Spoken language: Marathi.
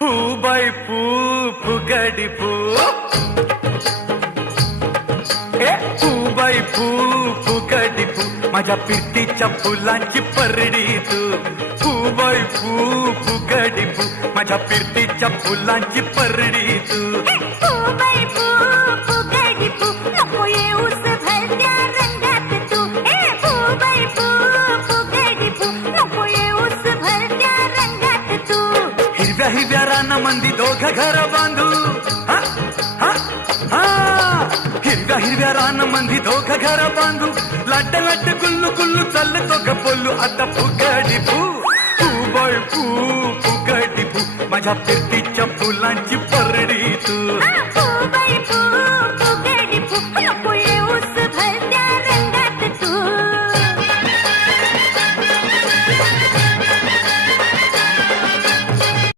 पू बाई पू फुगडी पू ए पू बाई पू फुगडी पू माझ्या पिरतीच्या फुलांची परडी तू पू बाई पू फुगडी पू माझ्या पिरतीच्या फुलांची परडी तू बाई पू फुगडी पू नको येऊस भलत्या रंगात तू बाई पू फुगडी पू नको येऊस भलत्या रंगात तू हिरव्या हिरव्या रानामंदी दोघं घर बांधू हा हा हा हिरव्या हिरव्या रानामंदी दोघं घर बांधू लाट लाट गुल्लू गुल्लू चालतो ग बोलू आता फुगडी फू फू बाई फू फुगडी फू माझ्या पिरतीच्या फुलांची परडी तू